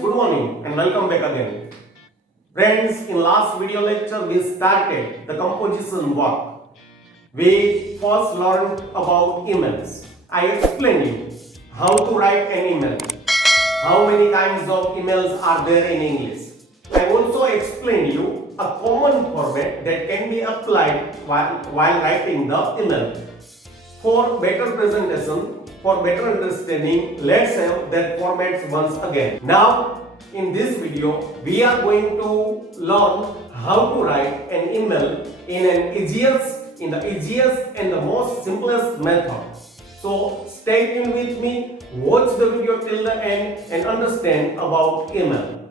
good morning and welcome back again. Friends, in last video lecture we started the composition work. We first learned about emails. I explained you how to write an email, how many kinds of emails are there in English. I also explained you a common format that can be applied while writing the email. For better presentation, for better understanding, let's have that formats once again. Now, in this video, we are going to learn how to write an email in the easiest and the most simplest method. So stay tuned with me, watch the video till the end and understand about email.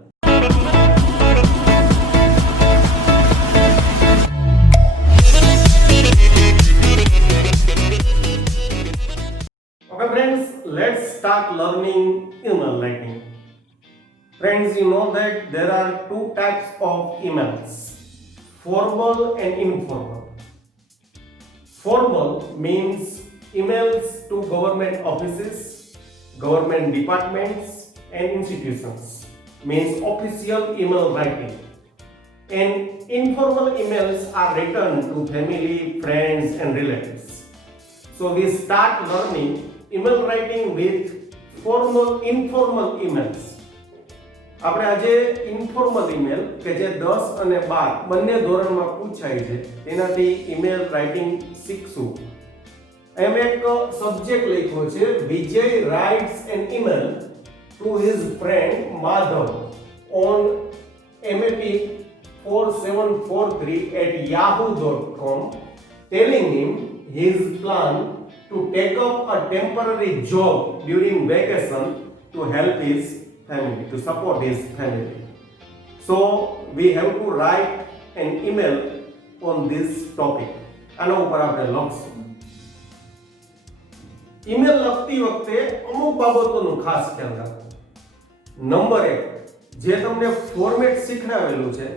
Okay friends, let's start learning email writing. Friends, you know that there are two types of emails, formal and informal. Formal means emails to government offices, government departments and institutions, means official email writing. And informal emails are written to family, friends and relatives. So we start learning email writing with informal emails. આપણે આજે informal email કે જે 10 અને 12 બંને ધોરણમાં પૂછાય છે તેનાથી ઈમેલ રાઇટિંગ શીખશું. એમ એક સબ્જેક્ટ લખ્યો છે Vijay writes an email to his friend Madhav on map4743@yahoo.com telling him his plan to take up a temporary job during vacation to help his family, to support his family. So we have to write an email on this topic. આના ઉપર આપણે લખશું. Email લખતી વખતે અમુક બાબતોનું ખાસ ખ્યાલ રાખો. નંબર 1, જે તમને ફોર્મેટ શીખડાવેલું છે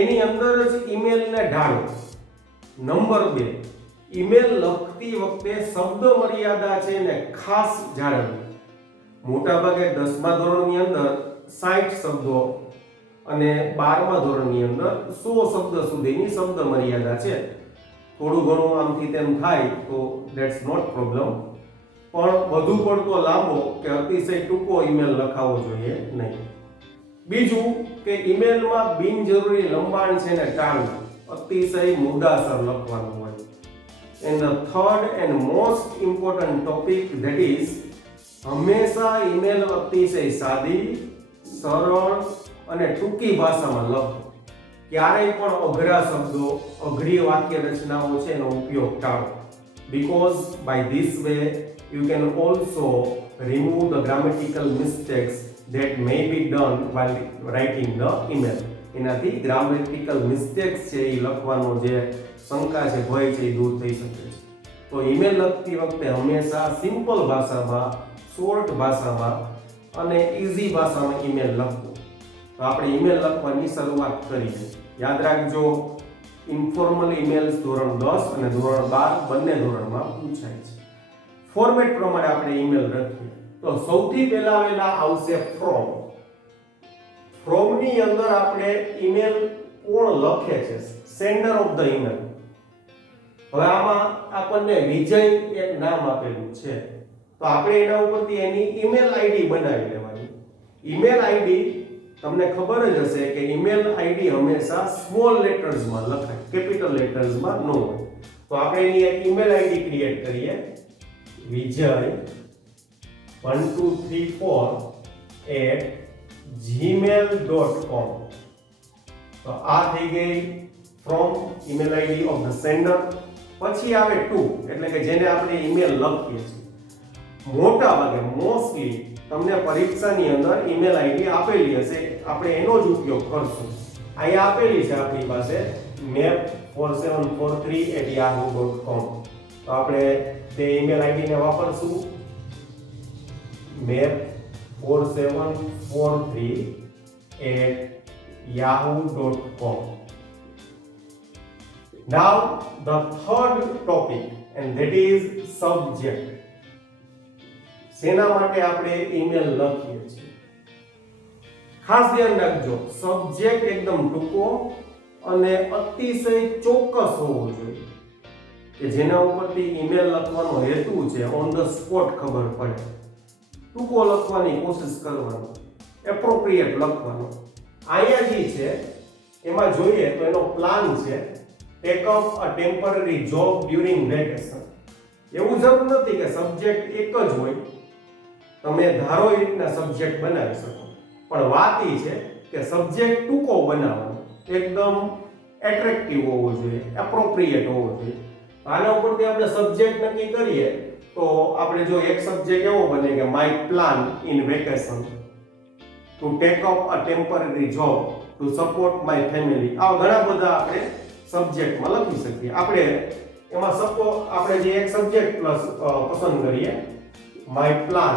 એની અંદર જ ઈમેલને ઢાળો. નંબર 2, ઈમેલ લખતી વખતે શબ્દ મર્યાદા છે એને ખાસ જાળવવી. મોટા ભાગે 10મા ધોરણની અંદર 60 શબ્દો અને 12મા ધોરણની અંદર 100 શબ્દ સુધીની શબ્દ મર્યાદા છે. થોડું ઘણું આમથી તેમ થાય તો ધેટ્સ નોટ પ્રોબ્લેમ, પણ વધુ પડતો લાંબો કે અતિશય ટૂંકો ઈમેલ લખાવો જોઈએ નહીં. બીજું કે ઈમેલમાં બિનજરૂરી લંબાણ છે ને ટાળવું, અતિશય મુદ્દાસર લખવાનું હોય. And the third and most important topic that is હંમેશા ઈમેલ અતિશય સાદી, સરળ અને ટૂંકી ભાષામાં લખો. ક્યારેય પણ અઘરા શબ્દો, અઘરી વાક્ય રચનાઓ છે એનો ઉપયોગ ટાળો. Because by this way you can also remove the grammatical mistakes that may be done while writing the email. એનાથી ગ્રામેટિકલ મિસ્ટેક્સ છે એ લખવાનો જે શંકા છે, ભય છે એ દૂર થઈ શકે છે. તો ઈમેલ લખતી વખતે હંમેશા સિમ્પલ ભાષામાં, શોર્ટ ભાષામાં અને ઈઝી ભાષામાં ઈમેલ લખવું. તો આપણે ઈમેલ લખવાની શરૂઆત કરીએ. યાદ રાખજો, ઇન્ફોર્મલ ઈમેલ્સ ધોરણ 10 અને ધોરણ 12 બંને ધોરણમાં પૂછાય છે. ફોર્મેટ પ્રમાણે આપણે ઈમેલ લખીએ તો સૌથી પહેલા આવશે ફ્રોમ. ફ્રોમની અંદર આપણે ઈમેલ કોણ લખે છે, સેન્ડર ઓફ ધ ઈમેલ. હવે આમાં આપણને વિજય એક નામ આપેલું છે તો આપણે એના ઉપરથી એની ઈમેલ આઈડી બનાવી લેવાની. ઈમેલ આઈડી તમને ખબર જ હશે કે ઈમેલ આઈડી હંમેશા સ્મોલ લેટર્સમાં લખાય, કેપિટલ લેટર્સમાં ન હોય. તો આપણે એની એક ઈમેલ આઈડી ક્રિએટ કરીએ, vijay1234@gmail.com. તો આ થઈ ગઈ from email ID of the sender. પછી આવે ટુ, એટલે કે જેને આપણે ઈમેલ લખીએ છીએ. મોટા ભાગે મોસ્ટલી તમને પરીક્ષાની અંદર ઈમેલ આઈડી આપેલી હશે, આપણે એનો જ ઉપયોગ કરશું. અહીંયા આપેલી છે આપણી પાસે map4743@yahoo.com. તો આપણે તે email આઈડીને વાપરશું, map4743@yahoo.com. Now the third topic and that is subject. શેના માટે આપણે ઈમેલ લખીએ છીએ? ખાસ ધ્યાન રાખજો, સબ્જેક્ટ એકદમ ટૂંકો અને અતિશય ચોક્કસ હોવો જોઈએ કે જેના ઉપરથી ઈમેલ લખવાનો હેતુ છે ઓન ધ સ્પોટ ખબર પડે. ટૂંકો લખવાની કોશિશ કરવાનો, એપ્રોપ્રિએટ લખવાનો. અહીંયા જે છે એમાં જોઈએ તો એનો પ્લાન છે ટેક અપ અ ટેમ્પરરી જોબ ડ્યુરિંગ વેકેશન. એવું જરૂર નથી કે સબ્જેક્ટ એક જ હોય, તમે ધારો એ રીતના સબ્જેક્ટ બનાવી શકો, પણ વાત એ છે કે સબ્જેક્ટ ટૂંકો બનાવવાનો, એકદમ એટ્રેક્ટિવ હોવો જોઈએ, એપ્રોપ્રિએટ હોવો જોઈએ. આના ઉપરથી આપણે સબ્જેક્ટ નક્કી કરીએ તો આપણે જો એક સબ્જેક્ટ એવો બને કે my plan in vacation to take up a temporary job to support my family. આવા ઘણા બધા આપણે સબ્જેક્ટમાં લખી શકીએ. આપણે એમાં આપણે જે એક સબ્જેક્ટ પ્લસ પસંદ કરીએ, my plan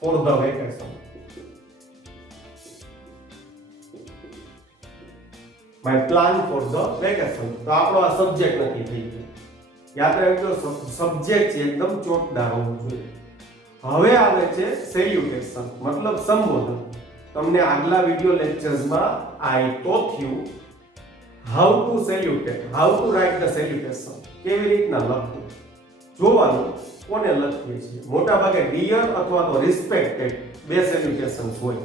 for the vacation. My plan for the vacation, તો આપણો આ સબ્જેક્ટ નથી થઈ ગયો. યાદ રાખજો, સબ્જેક્ટ છે એકદમ ચોટદાર હોવો જોઈએ. હવે આવે છે સેલ્યુટેશન, મતલબ સંબોધન. તમને આગલા વિડિયો લેક્ચર્સમાં I taught you how to salutate, how to write the salutation, કેવી રીતના લખવું. જોવાનું કોને લખીએ છીએ. મોટા ભાગે ડિયર અથવા તો રિસ્પેક્ટેડ બે સેલ્યુટેશન્સ હોય.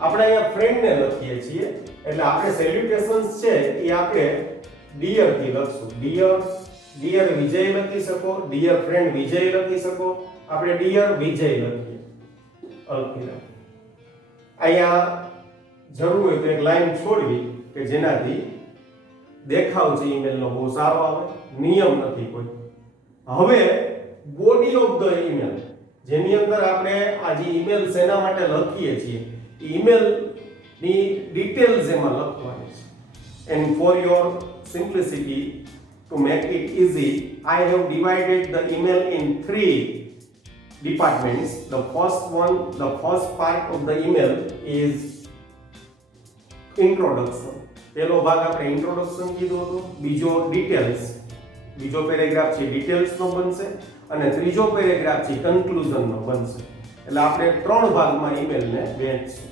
આપણે અહીંયા ફ્રેન્ડને લખીએ છીએ એટલે આપણે સેલ્યુટેશન્સ છે એ આપણે ડિયર થી લખશું. ડિયર વિજય લખી શકો, ડિયર ફ્રેન્ડ વિજય લખી શકો, આપણે ડિયર વિજય લખીએ. અહીંયા જરૂર હોય તો એક લાઈન છોડવી કે જેનાથી દેખાવ છે ઈમેલનો બહુ સારો આવે. નિયમ નથી કોઈ. હવે બોડી ઓફ ધ ઈમેલ, જેની અંદર આપણે આ જે ઈમેલ શેના માટે લખીએ છીએ, ઈમેલ ની ડિટેલ્સ એમાં લખવાની છે. And for your simplicity, to make it easy, I have divided the email in 3 departments. The first part of the email is introduction. પહેલો ભાગ આપણે introduction કીધો હતો, બીજો details, બીજો પેરેગ્રાફ છે details નો બનશે અને ત્રીજો પેરેગ્રાફ છે conclusion નો બનશે. એટલે આપણે 3 ભાગમાં ઈમેલ ને વહેંચશું.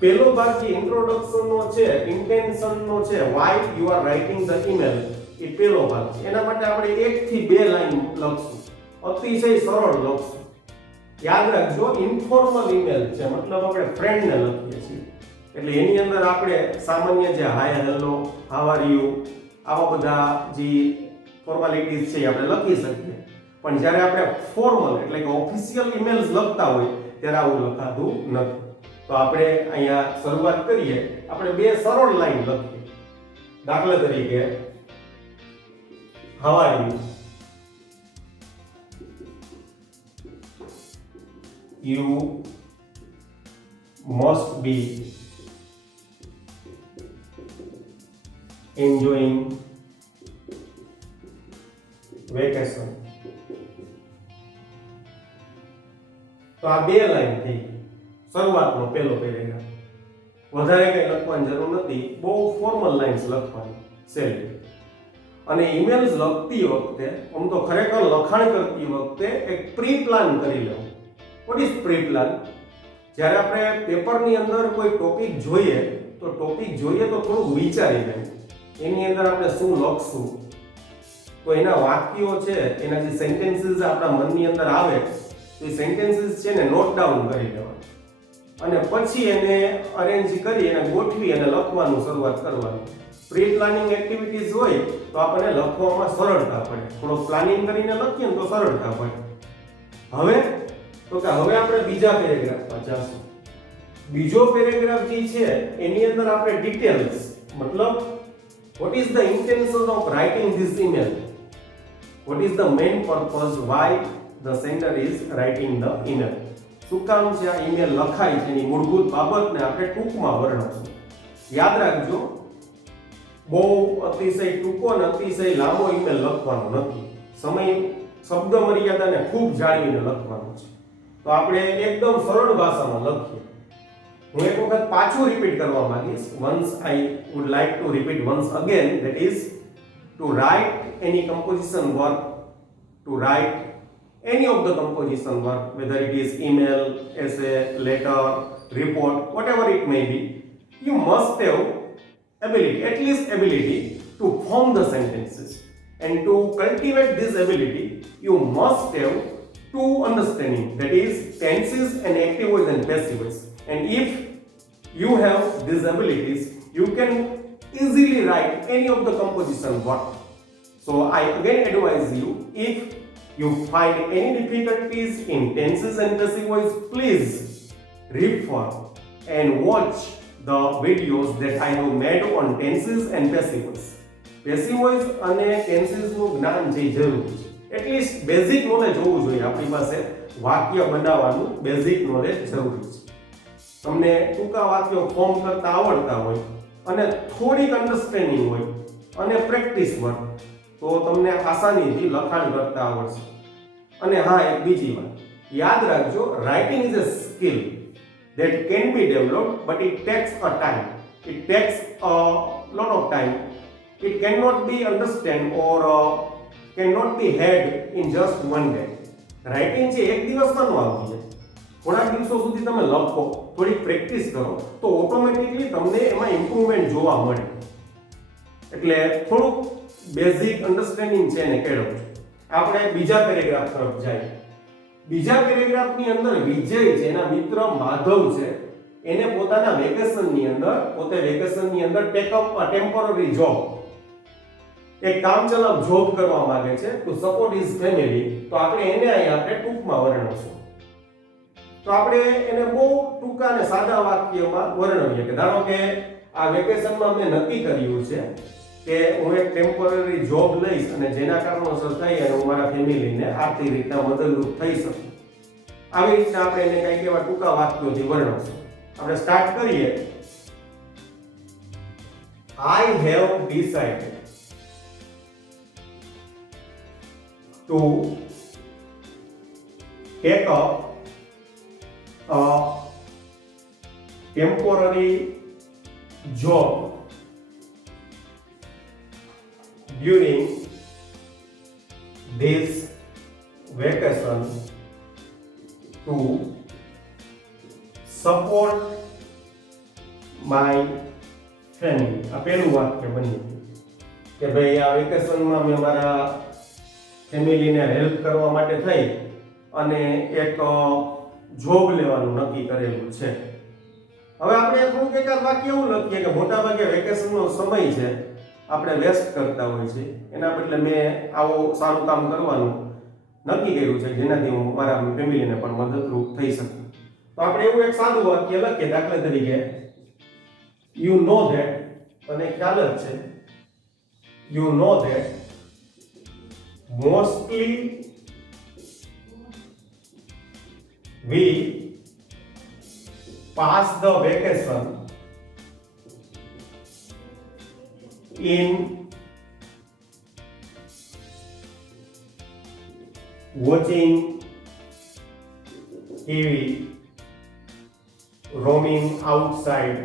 પહેલો ભાગ જે introduction નો છે, intention નો છે, why you are writing the email, એ પહેલો ભાગ છે. એના માટે આપણે 1 થી 2 લાઈન લખશું, અતિશય સરળ લખશું. યાદ રાખજો, ઇન્ફોર્મલ ઈમેલ છે, મતલબ આપણે ફ્રેન્ડને લખીએ છીએ એટલે એની અંદર આપણે સામાન્ય જે હાય, હેલો, હાઉ આર યુ, આવા બધા જે ફોર્માલિટીઝ છે એ આપણે લખી શકીએ. પણ જ્યારે આપણે ફોર્મલ એટલે કે ઓફિશિયલ ઈમેલ્સ લખતા હોય ત્યારે આવું લખાતું નથી. તો આપણે અહીંયા શરૂઆત કરીએ, આપણે 2 સરળ લાઈન લખીએ. દાખલા તરીકે, how are you? You must be enjoying vacation. તો આ 2 લાઈન થઈ શરૂઆતનો પહેલો પેરેગ્રાફ. વધારે કંઈ લખવાની જરૂર નથી, બહુ ફોર્મલ લાઇન્સ લખવાની સેલ્ફ. અને ઈમેલ્સ લખતી વખતે આમ તો ખરેખર લખાણ કરતી વખતે એક પ્રી પ્લાન કરી લેવું. What is pre plan? જ્યારે આપણે પેપરની અંદર કોઈ ટોપિક જોઈએ તો થોડું વિચારી લેવું એની અંદર આપણે શું લખશું. તો એના વાક્યો છે, એના જે સેન્ટેન્સીસ આપણા મનની અંદર આવે તો એ સેન્ટેન્સીસ છે ને નોટ ડાઉન કરી લેવા અને પછી એને અરેન્જ કરી અને ગોઠવી અને લખવાનું શરૂઆત કરવાનું. પ્રી પ્લાનિંગ એક્ટિવિટીઝ હોય તો આપણને લખવામાં સરળતા પડે. થોડો પ્લાનિંગ કરીને લખીએ ને તો સરળતા પડે. હવે આપણે બીજા પેરેગ્રાફમાં જઈશું. બીજો પેરેગ્રાફ જે છે એની અંદર આપણે ડિટેલ્સ, મતલબ what is the intention of writing this email, what is the main purpose, why the sender is writing the email, શું કામ છે આ ઈમેલ લખાય છે એની મૂળભૂત બાબતને આપણે ટૂંકમાં વર્ણવશું. યાદ રાખજો, બહુ અતિશય ટૂંકો અને અતિશય લાંબો ઈમેલ લખવાનો નથી. શબ્દ મર્યાદાને ખૂબ જાળવીને લખવાનું છે. તો આપણે એકદમ સરળ ભાષામાં લખીએ. હું એક વખત પાછું રિપીટ કરવા માંગીશ. once I would like to repeat once again, that is to write any composition work, to write any of the composition work, whether it is email, essay, letter, report, whatever it may be, you must have ability, at least ability to form the sentences. And to cultivate this ability, you must have two understanding, that is tenses and active voice and passive voice. And if you have these abilities, you can easily write any of the composition work. So I again advise you, if you find any difficulties in tenses and passive voice, please refer and watch the videos that I have made on tenses and passive voice. Passive voice અને ટેન્સીસનું જ્ઞાન છે જરૂરી છે. At least basic knowledge હોવું જોઈએ આપણી પાસે. વાક્ય બનાવવાનું બેઝિક નોલેજ જરૂરી છે. તમને ટૂંકા વાક્યો ફોર્મ કરતા આવડતા હોય અને થોડીક અન્ડરસ્ટેન્ડિંગ હોય અને પ્રેક્ટિસ વર્ક, તો તમને આસાનીથી લખાણ કરતા આવડશે. અને હા, એક બીજી વાત યાદ રાખજો, writing is a skill that can be developed, but it takes a time. It takes a lot of time. It cannot be understand or cannot be had in just one day. Writing છે એક દિવસમાં ન આવતી જાય. થોડાક દિવસો સુધી તમે લખો, થોડી પ્રેક્ટિસ કરો, તો ઓટોમેટિકલી તમને એમાં ઇમ્પ્રુવમેન્ટ જોવા મળે. એટલે થોડુંક બેઝિક અન્ડરસ્ટેન્ડિંગ છે એને કેળવજો. આપણે બીજા પેરેગ્રાફ તરફ જઈએ. બીજા પેરેગ્રાફની અંદર વિજય છે, એના મિત્ર માધવ છે, એને પોતાના વેકેશનની અંદર ટેકઅપ અ ટેમ્પરરી જોબ, એક કામચલાઉ જોબ કરવા માંગે છે ટુ સપોર્ટ હિઝ ફેમિલી. તો આપણે એને અહીં આપણે ટૂંકમાં વર્ણવશું. તો આપણે એને બહુ ટૂંકા અને સાદા વાક્યમાં વર્ણવીએ કે ધારો કે આ વેકેશનમાં મેં નક્કી કર્યું છે કે હું એક ટેમ્પરરી જોબ લઈશ અને જેના કારણોસર થઈ અને હું મારા ફેમિલીને આર્થિક રીતના મદદરૂપ થઈ શકું. આવી રીતના આપણે એને કંઈક એવા ટૂંકા વાક્યોથી વર્ણવશું. આપણે સ્ટાર્ટ કરીએ. I have decided to take up a temporary job during this vacation to support my family. આ પહેલું વાક્ય બન્યું કે ભાઈ આ વેકેશનમાં મેં મારા ફેમિલીને હેલ્પ કરવા માટે થઈ અને એક જોબ લેવાનું નક્કી કરેલું છે. હવે આપણે થોડુંક એકાદ વાક્ય એવું લખીએ કે મોટાભાગે વેકેશનનો સમય છે આપણે વેસ્ટ કરતા હોય છે, એના બદલે મેં આવું સારું કામ કરવાનું નક્કી કર્યું છે જેનાથી હું મારા ફેમિલીને પણ મદદરૂપ થઈ શકું. તો આપણે એવું એક સાદું વાક્ય લખીએ. દાખલા તરીકે, યુ નો ધેટ, તને ખ્યાલ જ છે, you know that mostly we pass the vacation in watching TV, roaming outside,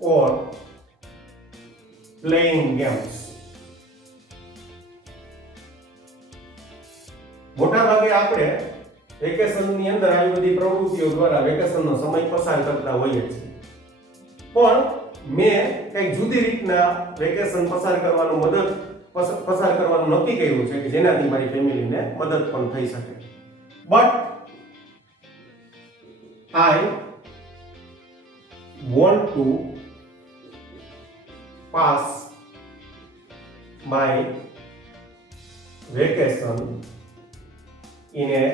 or playing games. મોટા ભાગે આપણે વેકેશનની અંદર આવી બધી પ્રવૃત્તિઓ દ્વારા વેકેશનનો સમય પસાર કરતા હોઈએ છીએ, પણ મેં કંઈક જુદી રીતના વેકેશન પસાર કરવાનું નક્કી કર્યું છે કે જેનાથી મારી ફેમિલીને મદદ પણ થઈ શકે. But I want to pass my vacation in a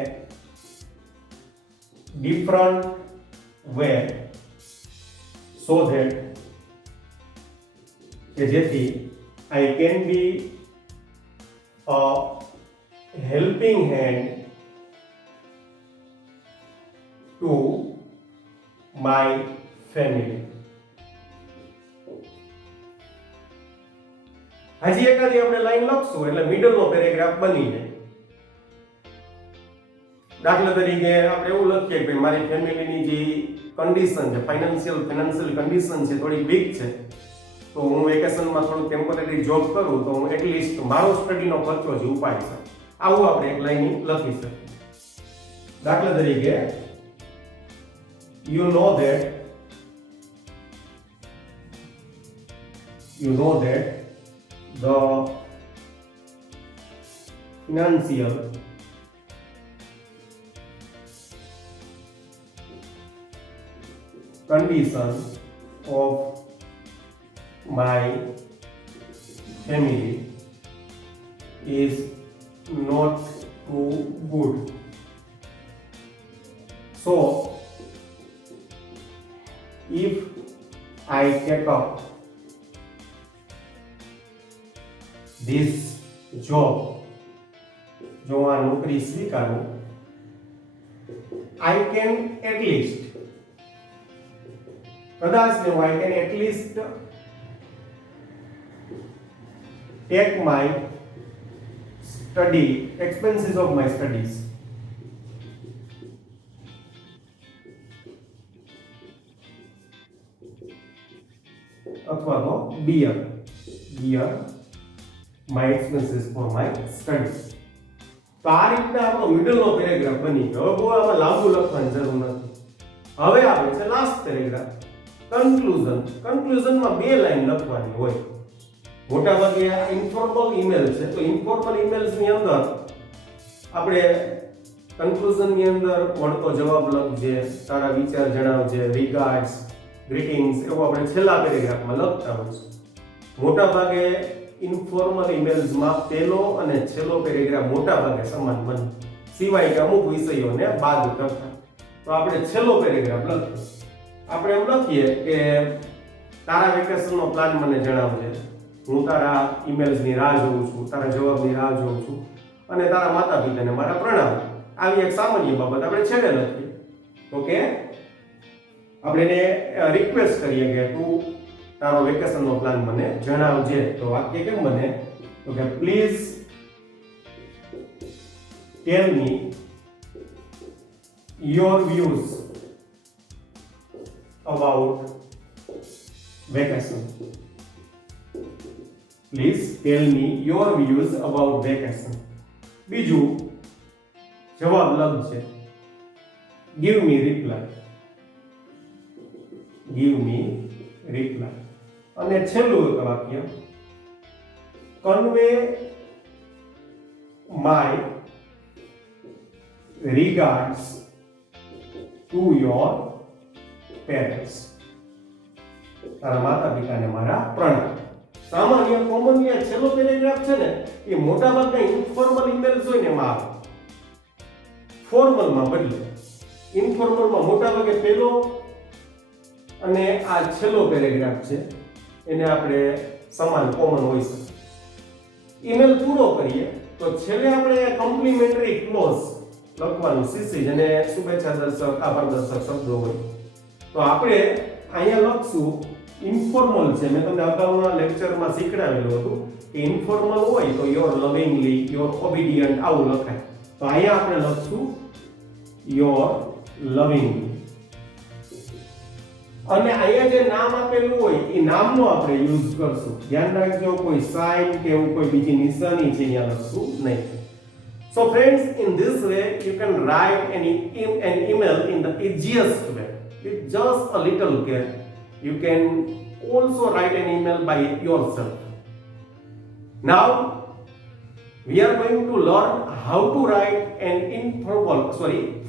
different way so that જેથી I can be a helping hand to my family. હજી એકાદી આપણે લાઈન લખશું એટલે મિડલનો પેરેગ્રાફ બની જાય. દાખલા તરીકે આપણે એવું લખીએ કે મારી ફેમિલીની જે કન્ડિશન છે, ફાઇનાન્શિયલ કન્ડિશન છે થોડી વીક છે, તો તો હું વેકેશનમાં થોડું ટેમ્પરરી જોબ કરું તો હું એટલીસ્ટ મારો સ્ટડીનો ખર્ચો જ ઉપાડી શકું. આવું આપણે એક લાઈન લખી શકીએ. દાખલા તરીકે you know that the financial condition of my family is not too good. So, if I take up this job, જો આ નોકરી સ્વીકારું, I can at least take my expenses of my studies. અથવા તો bear my expenses for my studies. તો આ રીતના આપણો મિડલનો paragraph બની ગયો. હવે આમાં લાંબુ લખવાની જરૂર નથી. હવે આવે છે લાસ્ટ પેરેગ્રાફ, કન્ક્લુઝનમાં 2 લાઈન લખવાની હોય. મોટાભાગે આ ઇન્ફોર્મલ ઈમેલ છે, તો ઇન્ફોર્મલ ઈમેલ્સની અંદર આપણે કન્ક્લુઝનની અંદર મળતો જવાબ લખજે, તારા વિચાર જણાવજે, રિગાર્ડ્સ, ગ્રીટિંગ્સ એવું આપણે છેલ્લા પેરેગ્રાફમાં લખતા હોય છે. મોટાભાગે ઇન્ફોર્મલ ઈમેલ્સમાં પહેલો અને છેલ્લો પેરેગ્રાફ મોટાભાગે સમાન બને, સિવાય કે અમુક વિષયોને બાદ કરતા. તો આપણે છેલ્લો પેરેગ્રાફ લખીએ. આપણે એમ લખીએ કે તારા વેકેશનનો પ્લાન મને જણાવજે, હું તારા ઈમેલ્સની રાહ જોઉં છું, તારા જવાબની રાહ જોઉં છું અને તારા માતા પિતાને મારા પ્રણામ. આવી એક સામાન્ય બાબત આપણે છેડે લખીએ. ઓકે, આપણે એને રિક્વેસ્ટ કરીએ કે તું તારો વેકેશનનો પ્લાન મને જણાવજે. તો વાક્ય કેમ બને? તો કે please tell me your views about vacation. Please tell me your views about vacation. બીજું જવાબ લખજે, ગીવ મી રિપ્લાય. અને છેલ્લું એક વાક્ય, convey my regards to your parents. તારા માતા પિતાને મારા પ્રણામ. સામાન્ય કોમનલી આ છેલ્લો પેરેગ્રાફ છે ને એ મોટાભાગના ઇન્ફોર્મલ ઈમેલ્સ હોય ને એમાં આવે, ફોર્મલમાં બદલે. ઇન્ફોર્મલમાં મોટાભાગે પહેલો અને આ છેલ્લો પેરેગ્રાફ છે એને આપણે સમાન કોમન હોઈ શકે. ઈમેલ પૂરો કરીએ તો છેલ્લે આપણે કોમ્પ્લિમેન્ટરી ક્લોઝ લખવાનું, સીસી જેને શુભેચ્છા દર્શક, આભાર દર્શક શબ્દો હોય. તો આપણે અહીંયા લખશું ઇન્ફોર્મલ છે. મેં તમને અગાઉના લેક્ચરમાં શીખડાવેલું હતું કે ઇન્ફોર્મલ હોય તો યોર લવિંગલી, યોર ઓબિડિયન્ટ આવું લખાય. તો અહીંયા આપણે લખશું યોર લવિંગલી. અને અહીંયા જે નામ આપેલું હોય એ નામનો આપણે યુઝ કરશું. ધ્યાન રાખજો, કોઈ સાઇન કે એવું કોઈ બીજી નિશાની છે અહીંયા લખશું નહીં. So friends, in this way you can write an email in the easiest way with just a little care. You can also write an email by yourself. Now we are going to learn how to write an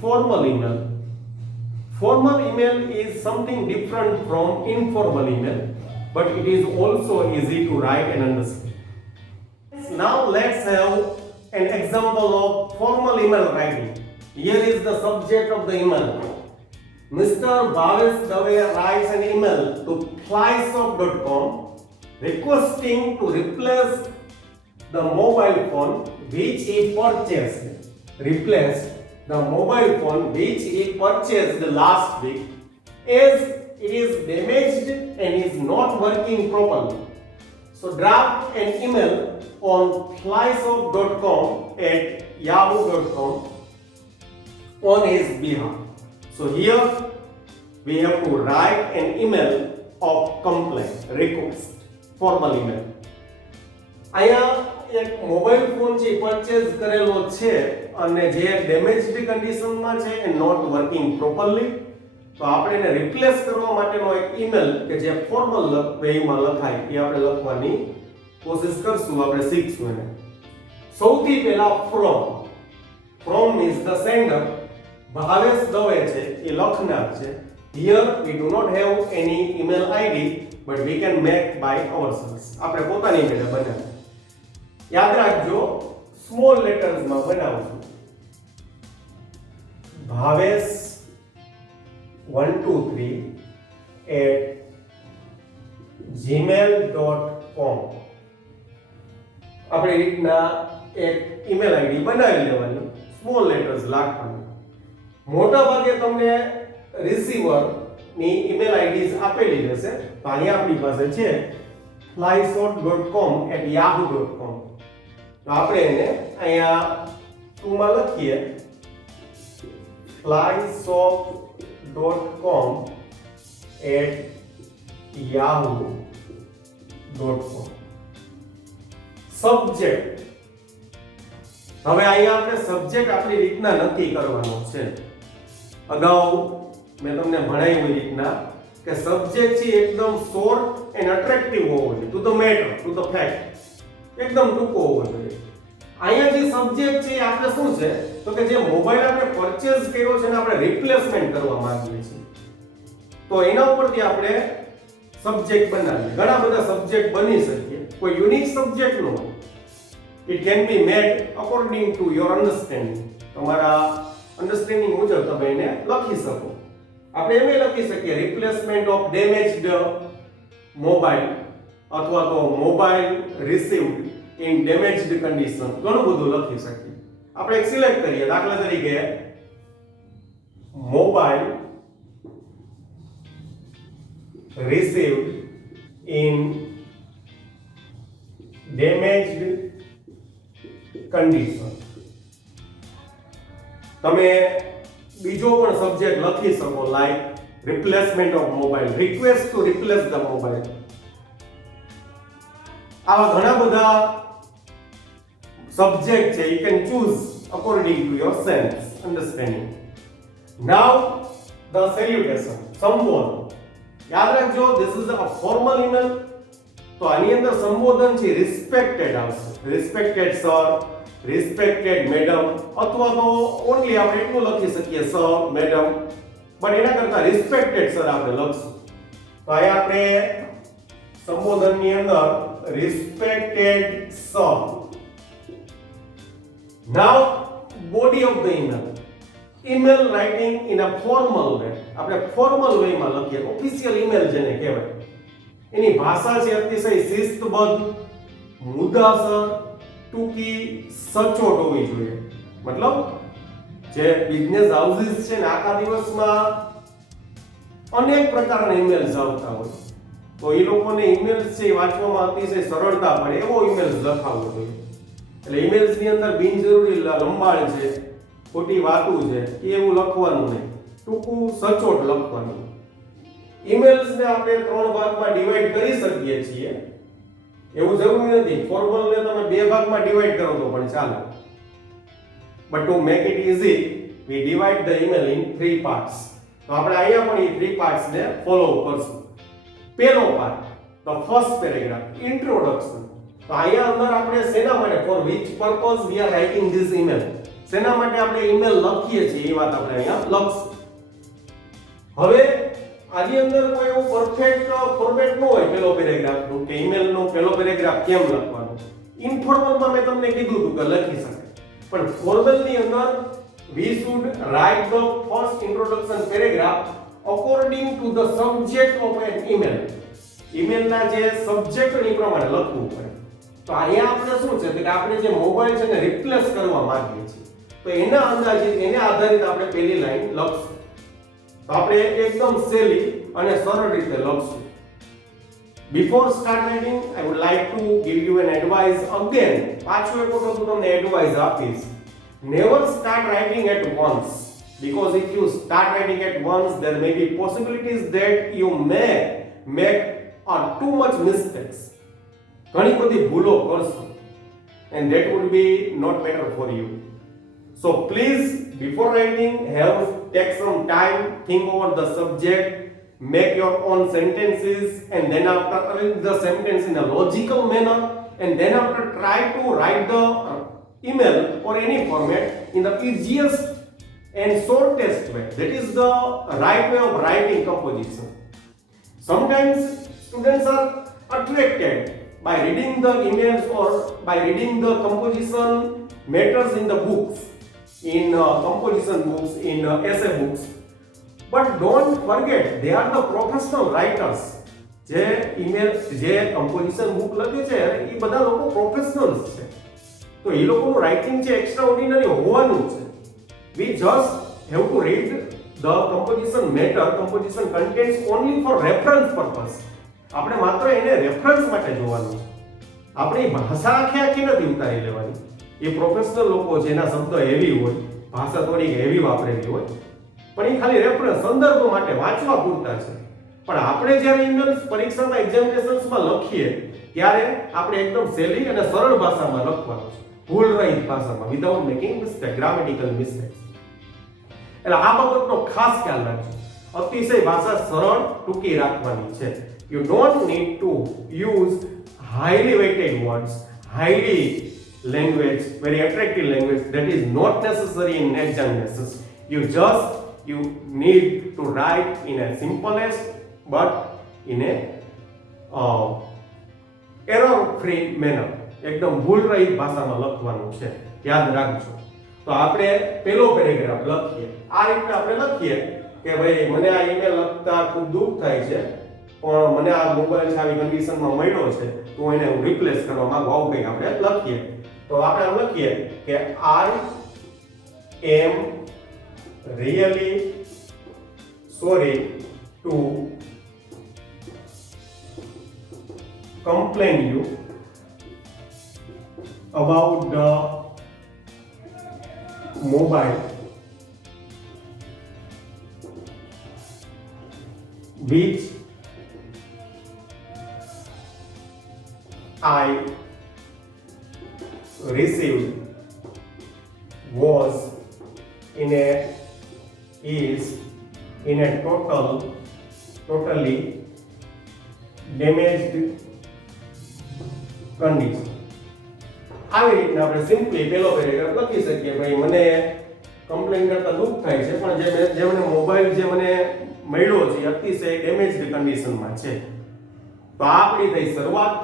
formal email. Formal email is something different from informal email, but it is also easy to write and understand. Now let's have an example of formal email writing. Here is the subject of the email. Mr. Bhavesh Dave writes an email to flyshop.com requesting to replace the mobile phone which he purchased. The mobile phone which he purchased last week, as it is damaged and is not working properly. So draft an email on flyshop.com@yahoo.com on his behalf. So here we have to write an email of complaint, request. Formal email. અહીંયા એક mobile phone જે purchase કરેલો છે અને જે damaged કન્ડિશનમાં છે એ not working properly, તો આપણે એને રિપ્લેસ કરવા માટેનો એક ઈમેલ કે જે ફોર્મલ વેમાં લખાય એ આપણે લખવાની કોશિશ કરશું, આપણે શીખશું એને. સૌથી પહેલા from is the sender. Bhavesh Dave છે એ લખનાર છે. Here we do not have any email ID but we can make by ourselves. આપણે પોતાની રીતે બનાવીએ. યાદ રાખજો, સ્મોલ લેટર્સ માં બનાવશું. ભાવેશ 123@gmail.com આપણે રીતના એક ઈમેલ આઈડી બનાવી લેવાની, સ્મોલ લેટર્સ લખવાની. મોટા ભાગે તમને રિસીવર ની ઈમેલ આઈડીઝ આપેલી રહેશે. તો અહીંયા આપણી પાસે છે flyshot.com@yahoo.com. તો આપણે એને અહીંયા ટુમાં લખીએ flyshot.com@yahoo.com. સબ્જેક્ટ, હવે અહીંયા આપણે સબ્જેક્ટ આપણી રીતના નક્કી કરવાનો છે. અગાઉ મેં તમને ભણાવ્યું એ રીતના કે સબ્જેક્ટ છે એકદમ શોર્ટ એન્ડ અટ્રેક્ટિવ હોવો જોઈએ, to the matter, to the fact, એકદમ ટૂંકો હોવો જોઈએ. અહીંયા જે સબ્જેક્ટ છે આપણે શું છે તો કે જે મોબાઈલ આપણે પરચેઝ કર્યો છે ને આપણે રિપ્લેસમેન્ટ કરવા માંગીએ છીએ, તો એના ઉપરથી આપણે સબ્જેક્ટ બનાવીએ. ઘણા બધા સબ્જેક્ટ બની શકીએ, કોઈ યુનિક સબ્જેક્ટ નો. It can be made according to your understanding. તમારા અન્ડરસ્ટેન્ડિંગ મુજબ તમે એને લખી શકો. આપણે એમ લખી શકીએ રિપ્લેસમેન્ટ ઓફ ડેમેજ્ડ મોબાઈલ, અથવા તો mobile received in damaged condition. ઘણું બધું લખી શકીએ. આપણે એક સિલેક્ટ કરીએ, દાખલા તરીકે mobile received in damaged condition. તમે બીજો પણ સબ્જેક્ટ લખી શકો, like replacement of mobile, request to replace the mobile. આવા ઘણા બધા સબ્જેક્ટ છે. You can choose according to your sense understanding. Now the salutation, સંબોધન. યાદ રાખજો, this is a formal email. તો આની અંદર સંબોધન છે રિસ્પેક્ટેડ આવશે. રિસ્પેક્ટેડ સર, રિસ્પેક્ટેડ મેડમ, અથવા તો ઓનલી આપણે એટલું લખી શકીએ સર, મેડમ, પણ એના કરતા રિસ્પેક્ટેડ સર આપણે લખશું. તો અહીંયા આપણે સંબોધનની અંદર respected sir. Now body of the email. Email writing in a formal way. આપણે ફોર્મલ વેમાં લખીએ, ઓફિશિયલ ઈમેલ જેને કહેવાય. એની ભાષા છે અતિશય શિસ્તબદ્ધ, મુદ્દાસર, ટૂંકી, સચોટ હોવી જોઈએ. મતલબ જે બિઝનેસ હાઉસીસ છે ને આખા દિવસમાં અનેક પ્રકારના ઈમેલ્સ આવતા હોય, તો એ લોકોને ઈમેલ્સ છે વાંચવામાં અતિશય સરળતા પડે એવો ઈમેલ્સ લખાવવો જોઈએ. એટલે ઈમેલ્સની અંદર બિનજરૂરી લંબાણ છે, ખોટી વાતો છે, એવું લખવાનું નહીં. ટૂંકું, સચોટ લખવાનું. ઈમેલ્સને આપણે 3 ભાગમાં ડિવાઈડ કરી શકીએ છીએ. એવું જરૂરી નથી ફોર્મલ ને તમે 2 ભાગમાં ડિવાઈડ કરો તો પણ ચાલે. But to make it easy we divide the email in 3 parts. તો આપણે અહીંયા પણ એ 3 પાર્ટ્સ ને ફોલો કરશું. પહેલો part, the first paragraph, introduction. તો અહીંયા અંદર આપણે શેના માટે, for which purpose we are writing this email, શેના માટે આપણે ઈમેલ લખીએ છીએ એ વાત આપણે અહીંયા લખશું. હવે આની અંદર કોઈ એવું પરફેક્ટ ફોર્મેટ ન હોય પેલો પેરેગ્રાફનું કે ઈમેલનો પહેલો પેરેગ્રાફ કેમ લખવાનો. ઇન્ફોર્મલમાં મેં તમને કીધું હતું કે લખી શકાય, પણ ફોર્મલની અંદર we should write the first introduction paragraph according to the subject of an email. ઈમેલના જે સબ્જેક્ટ એ પ્રમાણે લખવું પડે. તો અહીંયા આપણે શું છે કે આપણે જે મોબાઈલ છે ને રિપ્લેસ કરવા માંગીએ છીએ, તો એના અંદાજિત એને આધારિત આપણે પહેલી લાઈન લખશું. તો આપણે એકદમ સહેલી અને સરળ રીતે લખશું. Before start writing I would like to give you an advice again. પાછું એક વખત હું તમને એડવાઇસ આપીશ. Never start writing at once, because if you start writing at once there may be possibilities that you may make too much mistakes. ઘણી બધી ભૂલો કરશો, and that would be not better for you. So please, before writing, take some time, think over the subject, make your own sentences, and then after arrange the sentence in a logical manner, and then after try to write the email or any format in the easiest and shortest way. That is the right way of writing composition. Sometimes students are attracted by reading the emails or by reading the composition matters in the books, in composition books, in essay books. But don't forget, they are the professional writers. જે email જે composition book લખે છે એ બધા લોકો professionals છે, તો એ લોકોનું writing છે એક્સ્ટ્રા ઓર્ડિનરી હોવાનું છે. We just have to read the composition matter, composition contents only for reference purpose. આપણે માત્ર એને રેફરન્સ માટે જોવાનું છે, આપણી ભાષા આખી નથી ઉતારી લેવાની. એ પ્રોફેશનલ લોકો જેના શબ્દ હેવી હોય, ભાષા થોડી હેવી વાપરેલી હોય, પણ એ ખાલી રેફરન્સ સંદર્ભ માટે વાંચવા પૂરતા છે. પણ આપણે જ્યારે ઈમેલ્સ પરીક્ષામાં એક્ઝામિનેશન્સમાં લખીએ ત્યારે આપણે એકદમ સહેલી અને સરળ ભાષામાં લખવાનું છે, ભૂલ રહિત ભાષામાં, without making mistake, grammatical mistake. એટલે આ બાબતનો ખાસ ખ્યાલ રાખજો. અતિશય ભાષા સરળ ટૂંકી રાખવાની છે. You don't need to use highly weighted words, highly language, very attractive language. That is not necessary in examinations. You need to write in a simplest but in a error-free manner. એકદમ ભૂલ રહિત ભાષામાં લખવાનું છે, યાદ રાખજો. તો આપણે પહેલો પેરેગ્રાફ લખીએ. આ રીતે આપણે લખીએ કે ભાઈ મને આ ઈમેલ લખતા ખૂબ દુઃખ થાય છે, પણ મને આ મોબાઈલ આવી કન્ડિશનમાં મળ્યો છે, તો એને હું રિપ્લેસ કરવા માંગુ. આવું કંઈક આપણે લખીએ. તો આપણે આમ લખીએ કે I am really sorry to complain you about the mobile which I received was is in a totally damaged condition. આવી રીતના આપણે સિમ્પલી પહેલો પેરેગ્રાફ લખી શકીએ. ભાઈ મને કમ્પ્લેન કરતા દુઃખ થાય છે, પણ જે મને મોબાઈલ જે મને મળ્યો છે અતિશય ડેમેજ્ડ કન્ડિશનમાં છે. તો આ આપણી થઈ શરૂઆત.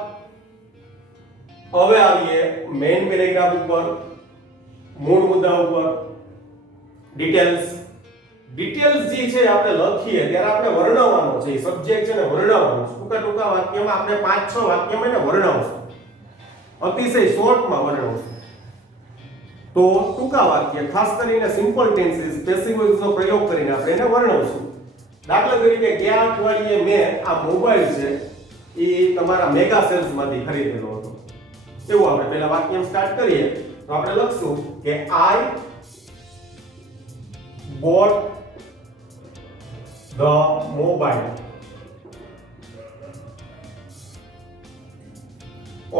હવે આવીએ મેઇન પેરેગ્રાફ ઉપર, મૂળ મુદ્દા ઉપર. ડિટેલ્સ જે છે આપણે લખીએ ત્યારે આપણે વર્ણવવાનો છે, સબ્જેક્ટ છે ને વર્ણવવાનો છે. ટૂંકા વાક્યમાં આપણે 5-6 વાક્યમાં એને વર્ણવશું, અતિશય શોર્ટમાં વર્ણવશું. તો ટૂંકા વાક્ય, ખાસ કરીને સિમ્પલ ટેન્સીસ, પેસિવ વોઇસનો પ્રયોગ કરીને આપણે એને વર્ણવશું. દાખલા તરીકે ગયા અઠવાડિયે મેં આ મોબાઈલ છે એ તમારા મેગા સેલ્સમાંથી ખરીદેલો હતો, એવું આપણે પહેલા વાક્ય સ્ટાર્ટ કરીએ. તો આપણે લખશું કે આઈ bought the mobile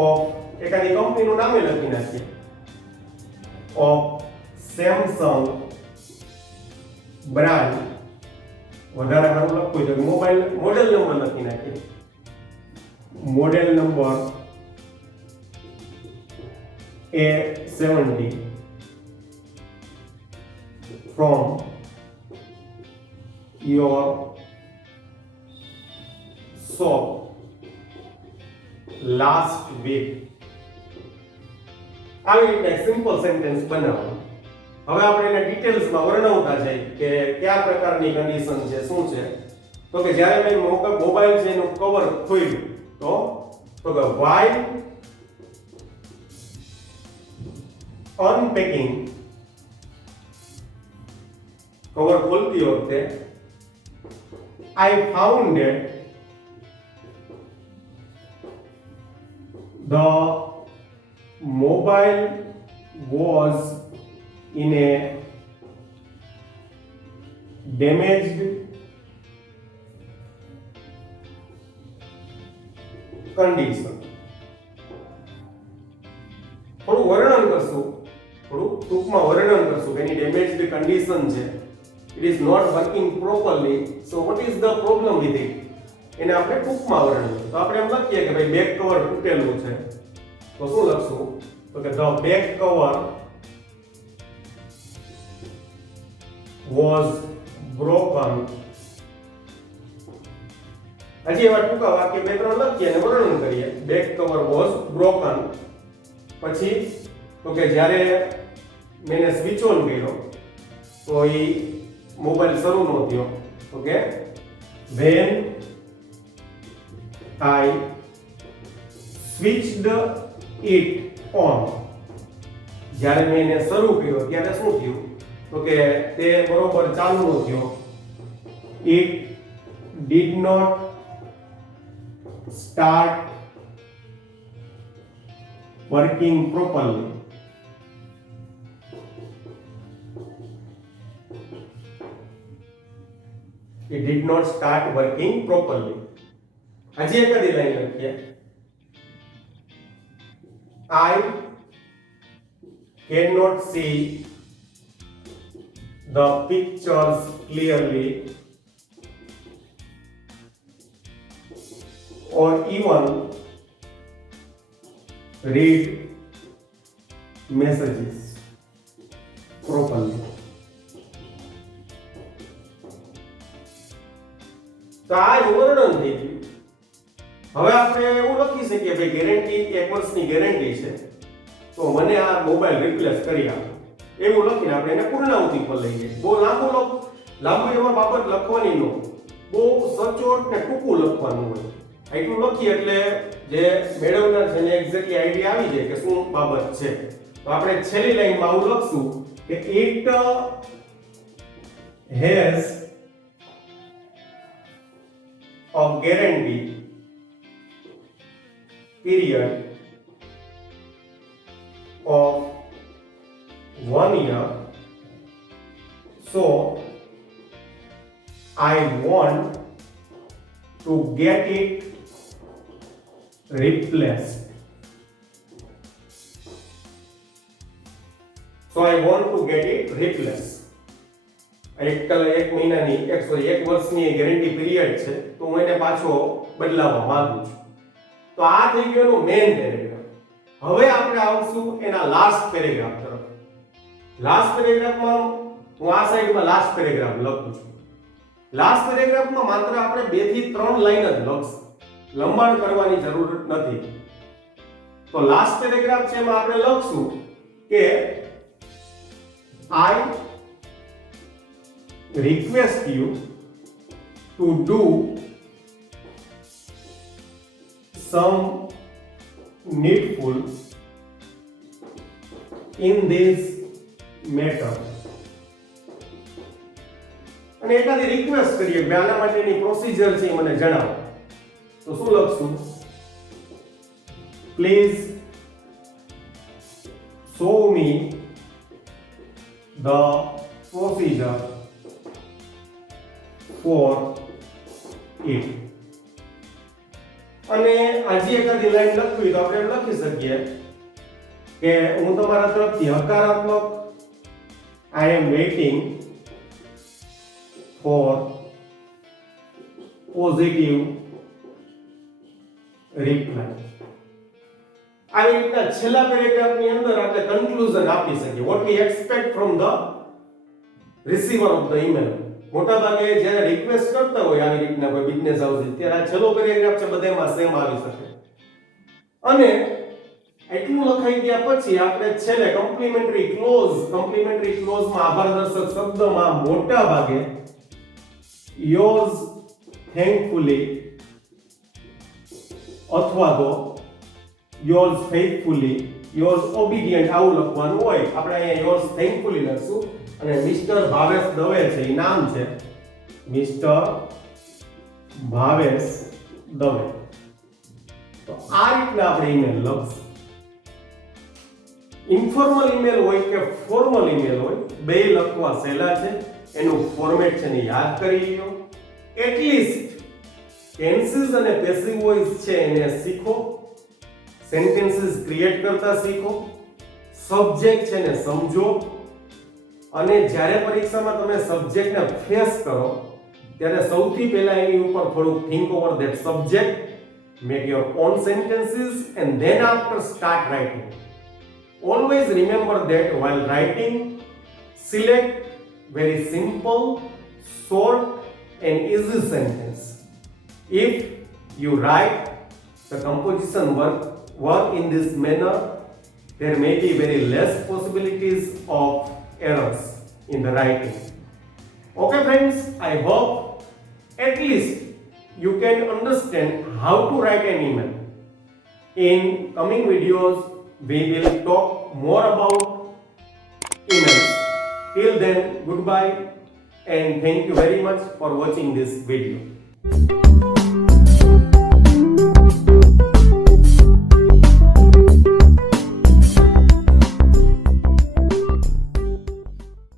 of એકાદી કંપનીનું નામે લખી નાખીએ, of Samsung brand. વધારે સારું લખવું છે મોબાઈલ મોડેલ નંબર લખી નાખીએ, model number A70 from your shop last week. આવી રીતે સિમ્પલ સેન્ટેન્સ બનાવવાનું. હવે આપણે એને ડિટેલ્સમાં વર્ણવતા જઈએ કે કયા પ્રકારની કન્ડિશન છે, શું છે. તો કે જ્યારે મેં મોબાઈલ છે એનું કવર ખોલ્યું તો કે while unpacking, કવર ખોલતી વખતે I found that the mobile was in a damaged condition. જે કન્ડિશન છે, it is not working properly, so what is the problem with it, એને આપણે ટૂંકમાં વર્ણવીએ. તો આપણે એમ લખીએ કે ભાઈ બેક કવર તૂટેલું છે. તો શું લખશું? તો કે the back cover was broken. હજી એવા ટૂંકા વાક્ય બે ત્રણ લખીએ અને વર્ણન કરીએ. Back cover was broken. પછી તો કે જ્યારે મેં સ્વિચ ઓન કર્યો તો એ મોબાઈલ શરૂ ન થયો. તો કે when I switched it on, જ્યારે મેં એને શરૂ કર્યો ત્યારે શું થયું? તો કે તે બરોબર ચાલુ ન થયો. It did not start working properly. It did not start working properly. હજી એકાદી લાઈન લખીએ. I cannot see the pictures clearly or even read messages properly. તો આ વર્ણન થઈ ગયું. હવે આપણે એવું લખી શકીએ ભાઈ ગેરંટી 1 વર્ષની ગેરંટી છે, તો મને આ મોબાઈલ રિપ્લેસ કરી આપો, એવું લખીને આપણે એને પૂર્ણાવૃત્તિ પર લઈ જઈએ. બહુ લાંબુ એમાં બાબત લખવાની ન હોય, બહુ સચોટ ને ટૂંકું લખવાનું હોય. એટલું લખીએ એટલે જે મેળવનાર છે એને એક્ઝેક્ટલી આઈડિયા આવી જાય કે શું બાબત છે. તો આપણે છેલ્લી લાઈનમાં આવું લખશું કે it has a guarantee period of 1 year, so I want to get it replaced. So I want to get it replaced. એક મહિનાની એક વર્ષની ગેરંટી પીરિયડ છે, તો હું એને પાછો બદલાવવા માંગુ છું. તો આ થઈ ગયો એનો મેઇન પેરેગ્રાફ. હવે આપણે આવશું એના લાસ્ટ પેરેગ્રાફ તરફ. લાસ્ટ પેરેગ્રાફમાં હું આ સાઈડમાં લાસ્ટ પેરેગ્રાફ લખું છું. લાસ્ટ પેરેગ્રાફમાં માત્ર આપણે 2 થી 3 લાઈન જ લખશું, લંબાણ કરવાની જરૂર નથી. તો લાસ્ટ પેરેગ્રાફ છે એમાં આપણે લખશું કે I request you to do some needful in this matter. અને એકાદી રિક્વેસ્ટ કરીએ કે આના માટેની પ્રોસિજર છે મને જણાવો. તો શું લખશું? Please show me the procedure for it. અને હજી એકાદી લાઈન લખવી તો આપણે લખી શકીએ કે હું તમારા તરફથી હકારાત્મક I am waiting for positive reply. આવી રીતના છેલ્લા પેરેગ્રાફની અંદર આપણે કન્ક્લુઝન આપી શકીએ, what we expect from the receiver of the email. મોટા ભાગે જ્યારે રિક્વેસ્ટ કરતા હોય આવી રીતના કોઈ બિઝનેસ હાઉસ ત્યારે આ છેલ્લો પેરેગ્રાફ છે બધામાં સેમ આવી શકે. અને એટલું લખાઈ ગયા પછી આપણે છેલ્લે કમ્પ્લિમેન્ટરી ક્લોઝમાં આભારદર્શક શબ્દમાં મોટા ભાગે yours thankfully અથવા તો yours faithfully, yours obedient આવું લખવાનું હોય. આપણે અહીંયા yours thankfully લખશું અને મિસ્ટર ભાવેશ દવે છે એ નામ છે, મિસ્ટર ભાવેશ દવે. તો આ રીતના આપણે ઈમેલ લખશું. ઇન્ફોર્મલ ઈમેલ હોય કે ફોર્મલ ઈમેલ હોય, બે લખવા સહેલા છે. એનું ફોર્મેટ છે ને યાદ કરી લો. એટલીસ્ટ ટેન્સીસ અને પેસિવ વોઇસ છે એને શીખો, સેન્ટેન્સીસ ક્રિએટ કરતા શીખો, સબ્જેક્ટ છે ને સમજો, અને જ્યારે પરીક્ષામાં તમે સબ્જેક્ટને ફેસ કરો ત્યારે સૌથી પહેલા એની ઉપર થોડુંક think over that subject, make your own sentences and then after start writing. Always remember that while writing, select very simple, short and easy sentence. If you write the composition work in this manner, there may be very less possibilities of errors in the writing. Okay friends, I hope at least you can understand how to write an email. In coming videos, we will talk more about emails. Till then, goodbye and thank you very much for watching this video.